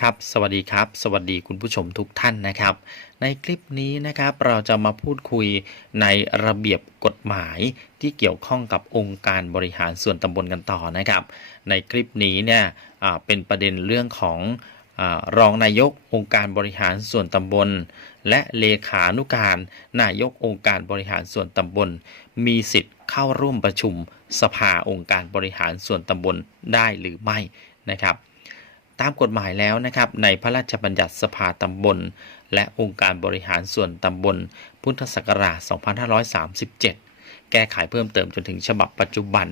ครับสวัสดีครับ สวัสดีคุณผู้ชมทุกท่านนะครับ ในคลิปนี้นะครับเราจะมาพูดคุยในระเบียบกฎหมายที่เกี่ยวข้องกับองค์การบริหารส่วนตำบลกันต่อนะครับ ในคลิปนี้เนี่ยเป็นประเด็นเรื่องของอรองนายกองค์การบริหารส่วนตำบล และเลขานุการนายกองค์การบริหารส่วนตำบล มีสิทธิ์เข้าร่วมประชุมสภาองค์การบริหารส่วนตำบลได้หรือไม่นะครับ ตามกฎหมายแล้วนะครับ ในพระราชบัญญัติสภาตำบล และองค์การบริหารส่วนตำบล พุทธศักราช 2537 แก้ไขเพิ่มเติมจนถึงฉบับปัจจุบัน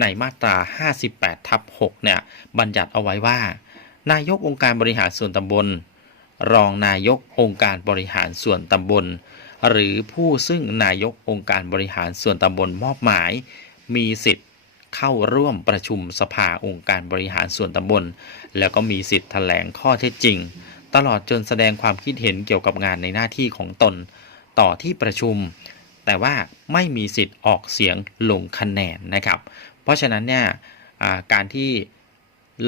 ในมาตรา 58 ทับ 6 เนี่ย บัญญัติเอาไว้ว่า นายกองค์การบริหารส่วนตำบล รองนายกองค์การบริหารส่วนตำบล หรือผู้ซึ่งนายกองค์การบริหารส่วนตำบลมอบหมาย มีสิทธิ์ เข้าร่วมประชุมสภาองค์การบริหารส่วนตำบล แล้วก็มีสิทธิ์แถลงข้อเท็จจริง ตลอดจนแสดงความคิดเห็นเกี่ยวกับงานในหน้าที่ของตน ต่อที่ประชุม แต่ว่าไม่มีสิทธิ์ออกเสียงลงคะแนนนะครับ เพราะฉะนั้นเนี่ยการที่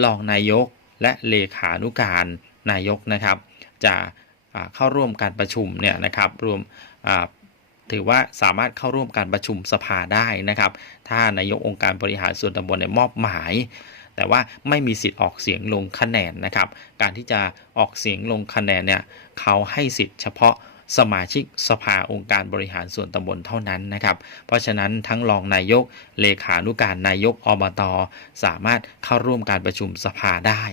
รองนายกและเลขานุการนายกนะครับ จะเข้าร่วมการประชุมเนี่ยนะครับรวม ถือว่าสามารถเข้าร่วมการประชุมสภาได้นะครับ ถ้านายกองค์การบริหารส่วนตำบลเนี่ยมอบหมาย แต่ว่าไม่มีสิทธิ์ออกเสียงลงคะแนนนะครับ การที่จะออกเสียงลงคะแนนเนี่ยเขาให้สิทธิ์เฉพาะสมาชิกสภาองค์การบริหารส่วนตำบลเท่านั้นนะครับ เพราะฉะนั้นทั้งรองนายก เลขานุการนายกอบตสามารถเข้าร่วมการประชุมสภาได้